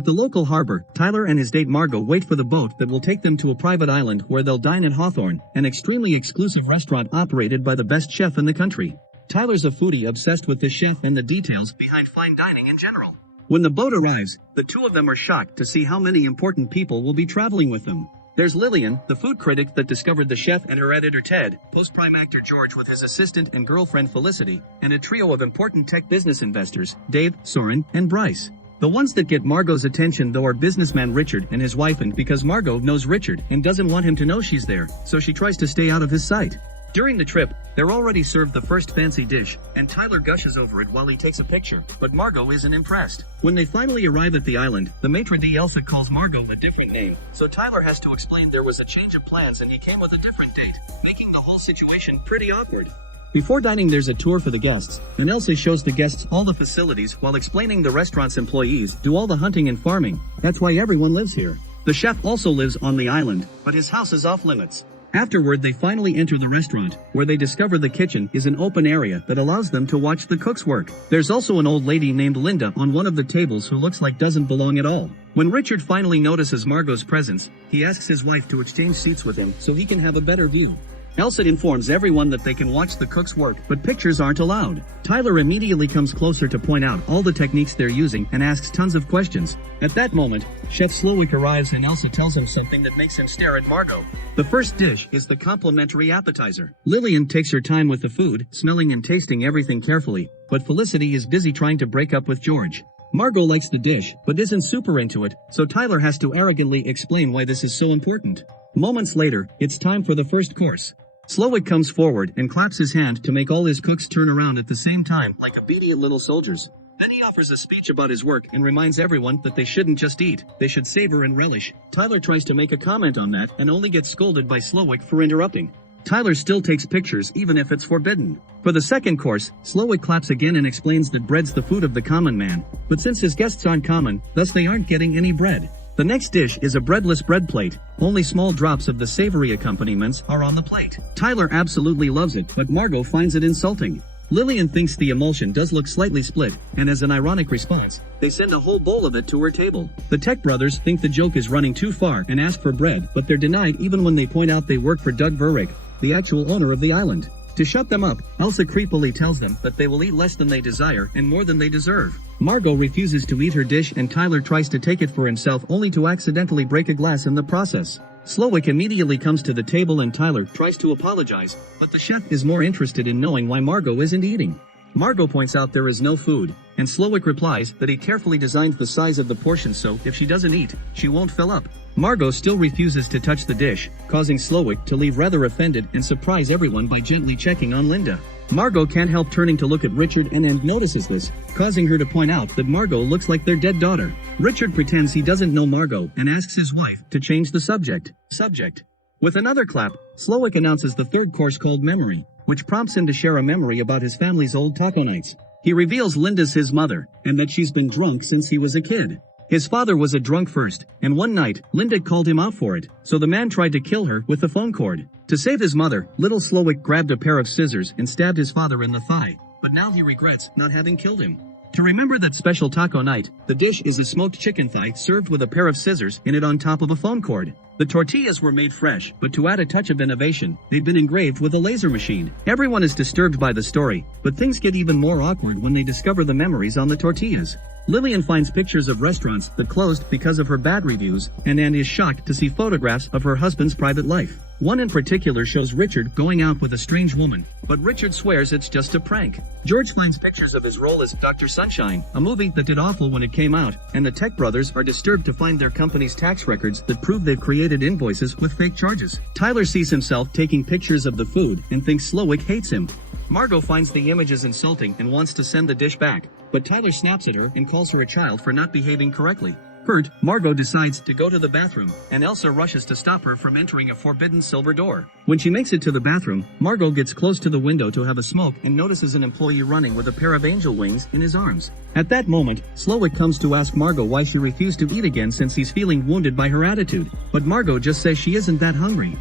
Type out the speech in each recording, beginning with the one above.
At the local harbor, Tyler and his date Margot wait for the boat that will take them to a private island where they'll dine at Hawthorne, an extremely exclusive restaurant operated by the best chef in the country. Tyler's a foodie obsessed with this chef and the details behind fine dining in general. When the boat arrives, the two of them are shocked to see how many important people will be traveling with them. There's Lillian, the food critic that discovered the chef, and her editor Ted, post-prime actor George with his assistant and girlfriend Felicity, and a trio of important tech business investors, Dave, Soren, and Bryce. The ones that get Margot's attention though are businessman Richard and his wife, and because Margot knows Richard and doesn't want him to know she's there, so she tries to stay out of his sight. During the trip, they're already served the first fancy dish, and Tyler gushes over it while he takes a picture, but Margot isn't impressed. When they finally arrive at the island, the maitre d' Elsa calls Margot a different name, so Tyler has to explain there was a change of plans and he came with a different date, making the whole situation pretty awkward. Before dining there's a tour for the guests, and Elsa shows the guests all the facilities while explaining the restaurant's employees do all the hunting and farming. That's why everyone lives here. The chef also lives on the island, but his house is off limits. Afterward they finally enter the restaurant, where they discover the kitchen is an open area that allows them to watch the cooks work. There's also an old lady named Linda on one of the tables who looks like doesn't belong at all. When Richard finally notices Margot's presence, he asks his wife to exchange seats with him so he can have a better view. Elsa informs everyone that they can watch the cooks work, but pictures aren't allowed. Tyler immediately comes closer to point out all the techniques they're using and asks tons of questions. At that moment, Chef Slowik arrives and Elsa tells him something that makes him stare at Margot. The first dish is the complimentary appetizer. Lillian takes her time with the food, smelling and tasting everything carefully, but Felicity is busy trying to break up with George. Margot likes the dish, but isn't super into it, so Tyler has to arrogantly explain why this is so important. Moments later, it's time for the first course. Slowik comes forward and claps his hand to make all his cooks turn around at the same time, like obedient little soldiers. Then he offers a speech about his work and reminds everyone that they shouldn't just eat, they should savor and relish. Tyler tries to make a comment on that and only gets scolded by Slowik for interrupting. Tyler still takes pictures even if it's forbidden. For the second course, Slowik claps again and explains that bread's the food of the common man, but since his guests aren't common, thus they aren't getting any bread. The next dish is a breadless bread plate. Only small drops of the savory accompaniments are on the plate. Tyler absolutely loves it, but Margot finds it insulting. Lillian thinks the emulsion does look slightly split, and as an ironic response, they send a whole bowl of it to her table. The Tech brothers think the joke is running too far and ask for bread, but they're denied even when they point out they work for Doug Verrick, the actual owner of the island. To shut them up, Elsa creepily tells them that they will eat less than they desire and more than they deserve. Margot refuses to eat her dish and Tyler tries to take it for himself only to accidentally break a glass in the process. Slowik immediately comes to the table and Tyler tries to apologize, but the chef is more interested in knowing why Margot isn't eating. Margot points out there is no food, and Slowik replies that he carefully designed the size of the portion so if she doesn't eat, she won't fill up. Margot still refuses to touch the dish, causing Slowik to leave rather offended and surprise everyone by gently checking on Linda. Margot can't help turning to look at Richard and notices this, causing her to point out that Margot looks like their dead daughter. Richard pretends he doesn't know Margot and asks his wife to change the subject. With another clap, Slowik announces the third course called Memory, which prompts him to share a memory about his family's old taco nights. He reveals Linda's his mother, and that she's been drunk since he was a kid. His father was a drunk first, and one night, Linda called him out for it, so the man tried to kill her with a phone cord. To save his mother, little Slowik grabbed a pair of scissors and stabbed his father in the thigh, but now he regrets not having killed him. To remember that special taco night, the dish is a smoked chicken thigh served with a pair of scissors in it on top of a phone cord. The tortillas were made fresh, but to add a touch of innovation, they'd been engraved with a laser machine. Everyone is disturbed by the story, but things get even more awkward when they discover the memories on the tortillas. Lillian finds pictures of restaurants that closed because of her bad reviews, and is shocked to see photographs of her husband's private life. One in particular shows Richard going out with a strange woman, but Richard swears it's just a prank. George finds pictures of his role as Dr. Sunshine, a movie that did awful when it came out, and the Tech brothers are disturbed to find their company's tax records that prove they've created invoices with fake charges. Tyler sees himself taking pictures of the food and thinks Slowik hates him. Margot finds the images insulting and wants to send the dish back, but Tyler snaps at her and calls her a child for not behaving correctly. Hurt, Margot decides to go to the bathroom, and Elsa rushes to stop her from entering a forbidden silver door. When she makes it to the bathroom, Margot gets close to the window to have a smoke and notices an employee running with a pair of angel wings in his arms. At that moment, Slowik comes to ask Margot why she refused to eat again since he's feeling wounded by her attitude, but Margot just says she isn't that hungry.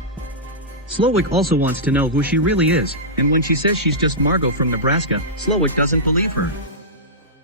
Slowik also wants to know who she really is, and when she says she's just Margot from Nebraska, Slowik doesn't believe her.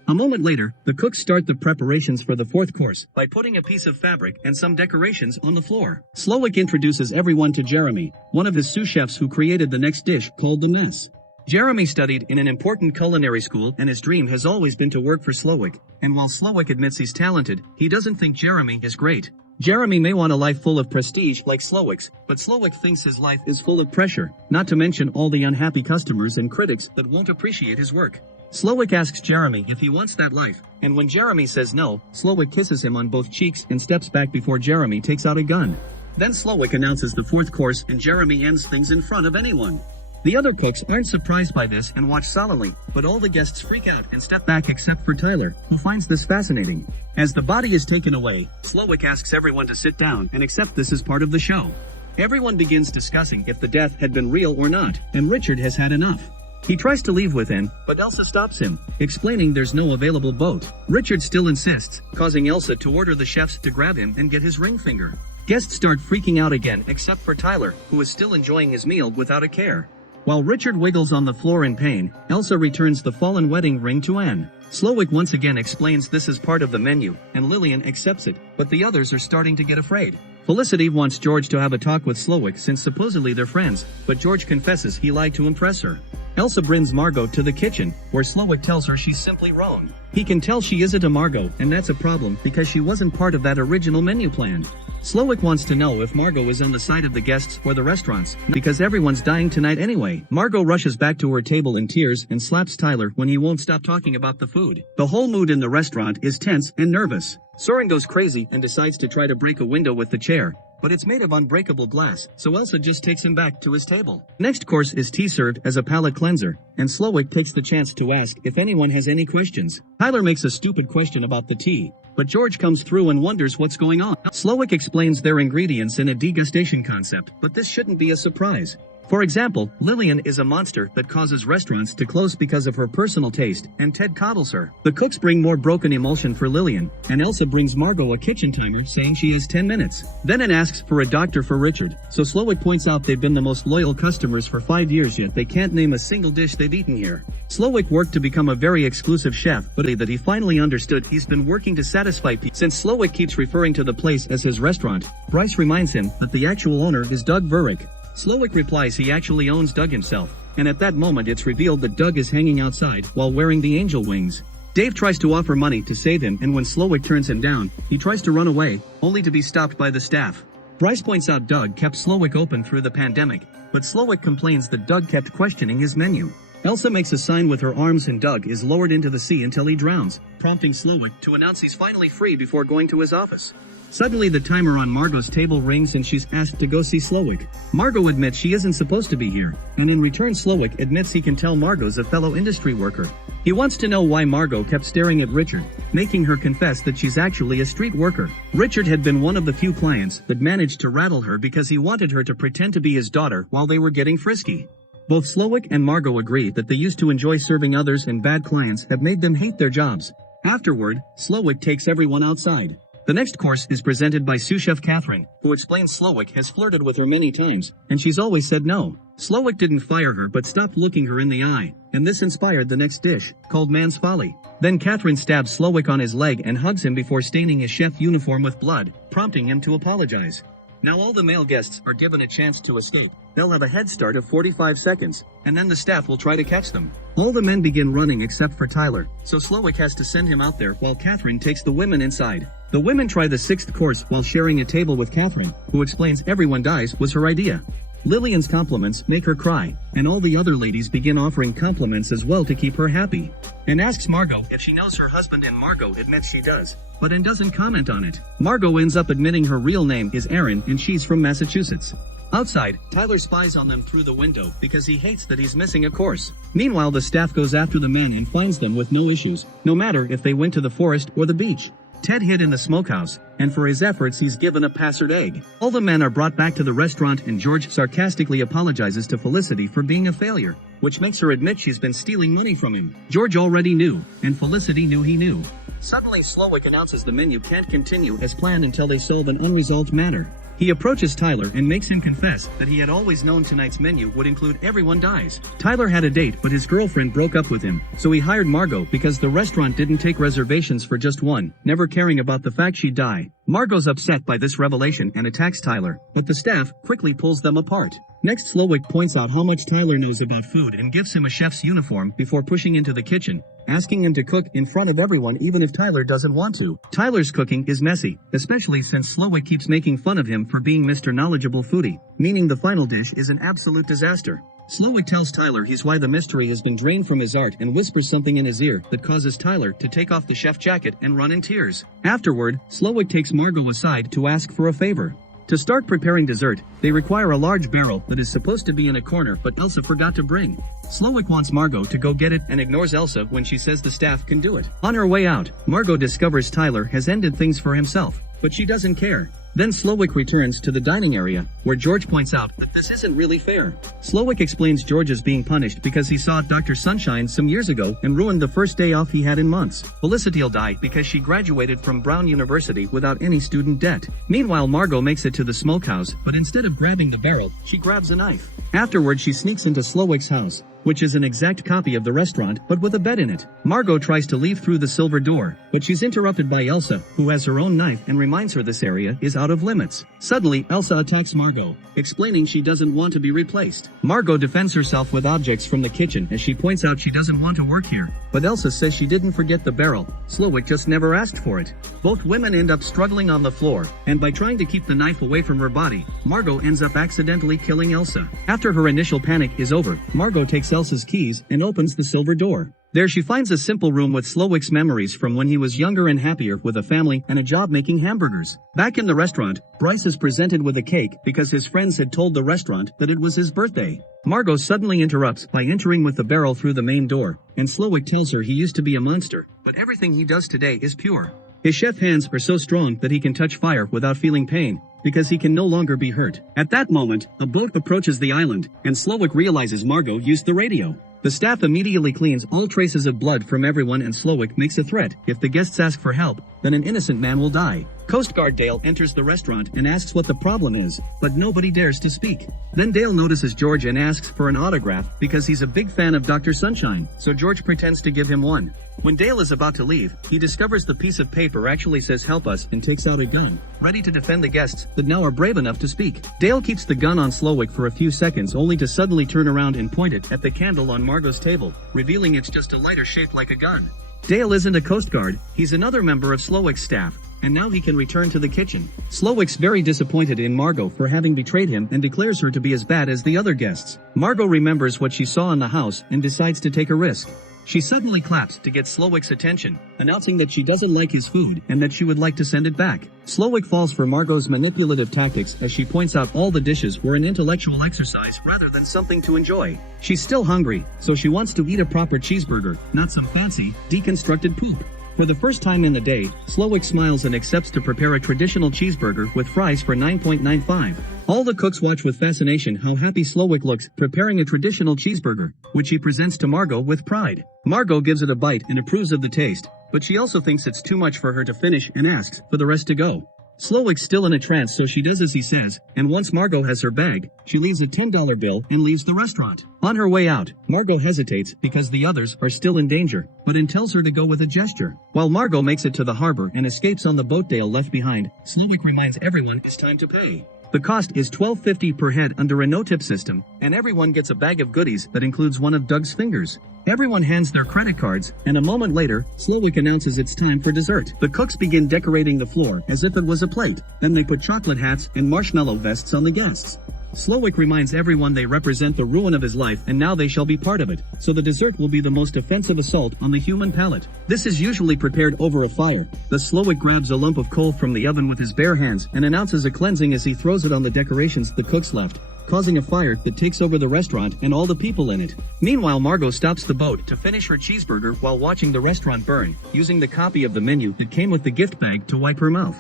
A moment later, the cooks start the preparations for the fourth course by putting a piece of fabric and some decorations on the floor. Slowik introduces everyone to Jeremy, one of his sous chefs who created the next dish called the mess. Jeremy studied in an important culinary school and his dream has always been to work for Slowik, and while Slowik admits he's talented, he doesn't think Jeremy is great. Jeremy may want a life full of prestige like Slowik's, but Slowik thinks his life is full of pressure, not to mention all the unhappy customers and critics that won't appreciate his work. Slowik asks Jeremy if he wants that life, and when Jeremy says no, Slowik kisses him on both cheeks and steps back before Jeremy takes out a gun. Then Slowik announces the fourth course and Jeremy ends things in front of anyone. The other cooks aren't surprised by this and watch solemnly, but all the guests freak out and step back except for Tyler, who finds this fascinating. As the body is taken away, Slowik asks everyone to sit down and accept this as part of the show. Everyone begins discussing if the death had been real or not, and Richard has had enough. He tries to leave with Anne, but Elsa stops him, explaining there's no available boat. Richard still insists, causing Elsa to order the chefs to grab him and get his ring finger. Guests start freaking out again except for Tyler, who is still enjoying his meal without a care. While Richard wiggles on the floor in pain, Elsa returns the fallen wedding ring to Anne. Slowik once again explains this is part of the menu, and Lillian accepts it, but the others are starting to get afraid. Felicity wants George to have a talk with Slowik since supposedly they're friends, but George confesses he lied to impress her. Elsa brings Margot to the kitchen, where Slowik tells her she's simply wrong. He can tell she isn't a Margot, and that's a problem because she wasn't part of that original menu plan. Slowik wants to know if Margot is on the side of the guests or the restaurants, because everyone's dying tonight anyway. Margot rushes back to her table in tears and slaps Tyler when he won't stop talking about the food. The whole mood in the restaurant is tense and nervous. Soren goes crazy and decides to try to break a window with the chair, but it's made of unbreakable glass, so Elsa just takes him back to his table. Next course is tea served as a palate cleanser, and Slowik takes the chance to ask if anyone has any questions. Tyler makes a stupid question about the tea, but George comes through and wonders what's going on. Slowik explains their ingredients in a degustation concept, but this shouldn't be a surprise. For example, Lillian is a monster that causes restaurants to close because of her personal taste, and Ted coddles her. The cooks bring more broken emulsion for Lillian, and Elsa brings Margot a kitchen timer saying she has 10 minutes. Then Anne asks for a doctor for Richard, so Slowik points out they've been the most loyal customers for 5 years yet they can't name a single dish they've eaten here. Slowik worked to become a very exclusive chef, but that he finally understood he's been working to satisfy people. Since Slowik keeps referring to the place as his restaurant, Bryce reminds him that the actual owner is Doug Vurick. Slowik replies he actually owns Doug himself, and at that moment it's revealed that Doug is hanging outside while wearing the angel wings. Dave tries to offer money to save him, and when Slowik turns him down, he tries to run away, only to be stopped by the staff. Bryce points out Doug kept Slowik open through the pandemic, but Slowik complains that Doug kept questioning his menu. Elsa makes a sign with her arms and Doug is lowered into the sea until he drowns, prompting Slowik to announce he's finally free before going to his office. Suddenly the timer on Margot's table rings and she's asked to go see Slowik. Margot admits she isn't supposed to be here, and in return Slowik admits he can tell Margot's a fellow industry worker. He wants to know why Margot kept staring at Richard, making her confess that she's actually a street worker. Richard had been one of the few clients that managed to rattle her because he wanted her to pretend to be his daughter while they were getting frisky. Both Slowik and Margot agree that they used to enjoy serving others, and bad clients have made them hate their jobs. Afterward, Slowik takes everyone outside. The next course is presented by sous chef Catherine, who explains Slowik has flirted with her many times, and she's always said no. Slowik didn't fire her but stopped looking her in the eye, and this inspired the next dish, called Man's Folly. Then Catherine stabs Slowik on his leg and hugs him before staining his chef uniform with blood, prompting him to apologize. Now all the male guests are given a chance to escape. They'll have a head start of 45 seconds, and then the staff will try to catch them. All the men begin running except for Tyler, so Slowik has to send him out there while Catherine takes the women inside. The women try the sixth course while sharing a table with Catherine, who explains everyone dies was her idea. Lillian's compliments make her cry, and all the other ladies begin offering compliments as well to keep her happy. Anne asks Margot if she knows her husband, and Margot admits she does, but Anne doesn't comment on it. Margot ends up admitting her real name is Erin and she's from Massachusetts. Outside, Tyler spies on them through the window because he hates that he's missing a course. Meanwhile, the staff goes after the men and finds them with no issues, no matter if they went to the forest or the beach. Ted hid in the smokehouse, and for his efforts he's given a password egg. All the men are brought back to the restaurant and George sarcastically apologizes to Felicity for being a failure, which makes her admit she's been stealing money from him. George already knew, and Felicity knew he knew. Suddenly Slowik announces the menu can't continue as planned until they solve an unresolved matter. He approaches Tyler and makes him confess that he had always known tonight's menu would include everyone dies. Tyler had a date but his girlfriend broke up with him, so he hired Margot because the restaurant didn't take reservations for just one, never caring about the fact she'd die. Margot's upset by this revelation and attacks Tyler, but the staff quickly pulls them apart. Next, Slowik points out how much Tyler knows about food and gives him a chef's uniform before pushing into the kitchen, asking him to cook in front of everyone even if Tyler doesn't want to. Tyler's cooking is messy, especially since Slowik keeps making fun of him for being Mr. Knowledgeable Foodie, meaning the final dish is an absolute disaster. Slowik tells Tyler he's why the mystery has been drained from his art and whispers something in his ear that causes Tyler to take off the chef jacket and run in tears. Afterward, Slowik takes Margot aside to ask for a favor. To start preparing dessert, they require a large barrel that is supposed to be in a corner but Elsa forgot to bring. Slowik wants Margot to go get it and ignores Elsa when she says the staff can do it. On her way out, Margot discovers Tyler has ended things for himself, but she doesn't care. Then Slowik returns to the dining area, where George points out that this isn't really fair. Slowik explains George is being punished because he saw Dr. Sunshine some years ago and ruined the first day off he had in months. Felicity died because she graduated from Brown University without any student debt. Meanwhile, Margot makes it to the smokehouse, but instead of grabbing the barrel, she grabs a knife. Afterward, she sneaks into Slowik's house, which is an exact copy of the restaurant but with a bed in it. Margot tries to leave through the silver door, but she's interrupted by Elsa, who has her own knife and reminds her this area is out of limits. Suddenly, Elsa attacks Margot, explaining she doesn't want to be replaced. Margot defends herself with objects from the kitchen as she points out she doesn't want to work here, but Elsa says she didn't forget the barrel. Slowik just never asked for it. Both women end up struggling on the floor, and by trying to keep the knife away from her body, Margot ends up accidentally killing Elsa. After her initial panic is over, Margot takes Elsa's keys and opens the silver door. There she finds a simple room with Slowik's memories from when he was younger and happier with a family and a job making hamburgers. Back in the restaurant, Bryce is presented with a cake because his friends had told the restaurant that it was his birthday. Margot suddenly interrupts by entering with the barrel through the main door, and Slowik tells her he used to be a monster, but everything he does today is pure. His chef hands are so strong that he can touch fire without feeling pain, because he can no longer be hurt. At that moment, a boat approaches the island, and Slowik realizes Margot used the radio. The staff immediately cleans all traces of blood from everyone and Slowik makes a threat. If the guests ask for help, then an innocent man will die. Coast Guard Dale enters the restaurant and asks what the problem is, but nobody dares to speak. Then Dale notices George and asks for an autograph because he's a big fan of Dr. Sunshine, so George pretends to give him one. When Dale is about to leave, he discovers the piece of paper actually says help us and takes out a gun, ready to defend the guests that now are brave enough to speak. Dale keeps the gun on Slowik for a few seconds only to suddenly turn around and point it at the candle on Margot's table, revealing it's just a lighter shaped like a gun. Dale isn't a Coast Guard, he's another member of Slowik's staff, and now he can return to the kitchen. Slowik's very disappointed in Margot for having betrayed him and declares her to be as bad as the other guests. Margot remembers what she saw in the house and decides to take a risk. She suddenly claps to get Slowik's attention, announcing that she doesn't like his food and that she would like to send it back. Slowik falls for Margot's manipulative tactics as she points out all the dishes were an intellectual exercise rather than something to enjoy. She's still hungry, so she wants to eat a proper cheeseburger, not some fancy, deconstructed poop. For the first time in the day, Slowik smiles and accepts to prepare a traditional cheeseburger with fries for $9.95. All the cooks watch with fascination how happy Slowik looks preparing a traditional cheeseburger, which he presents to Margot with pride. Margot gives it a bite and approves of the taste, but she also thinks it's too much for her to finish and asks for the rest to go. Slowik's still in a trance, so she does as he says, and once Margot has her bag, she leaves a $10 bill and leaves the restaurant. On her way out, Margot hesitates because the others are still in danger, but Ann tells her to go with a gesture. While Margot makes it to the harbor and escapes on the boat Dale left behind, Slowik reminds everyone it's time to pay. The cost is $12.50 per head under a no-tip system, and everyone gets a bag of goodies that includes one of Doug's fingers. Everyone hands their credit cards, and a moment later, Slowik announces it's time for dessert. The cooks begin decorating the floor as if it was a plate. Then they put chocolate hats and marshmallow vests on the guests. Slowik reminds everyone they represent the ruin of his life and now they shall be part of it, so the dessert will be the most offensive assault on the human palate. This is usually prepared over a fire. The Slowik grabs a lump of coal from the oven with his bare hands and announces a cleansing as he throws it on the decorations the cooks left, causing a fire that takes over the restaurant and all the people in it. Meanwhile, Margot stops the boat to finish her cheeseburger while watching the restaurant burn, using the copy of the menu that came with the gift bag to wipe her mouth.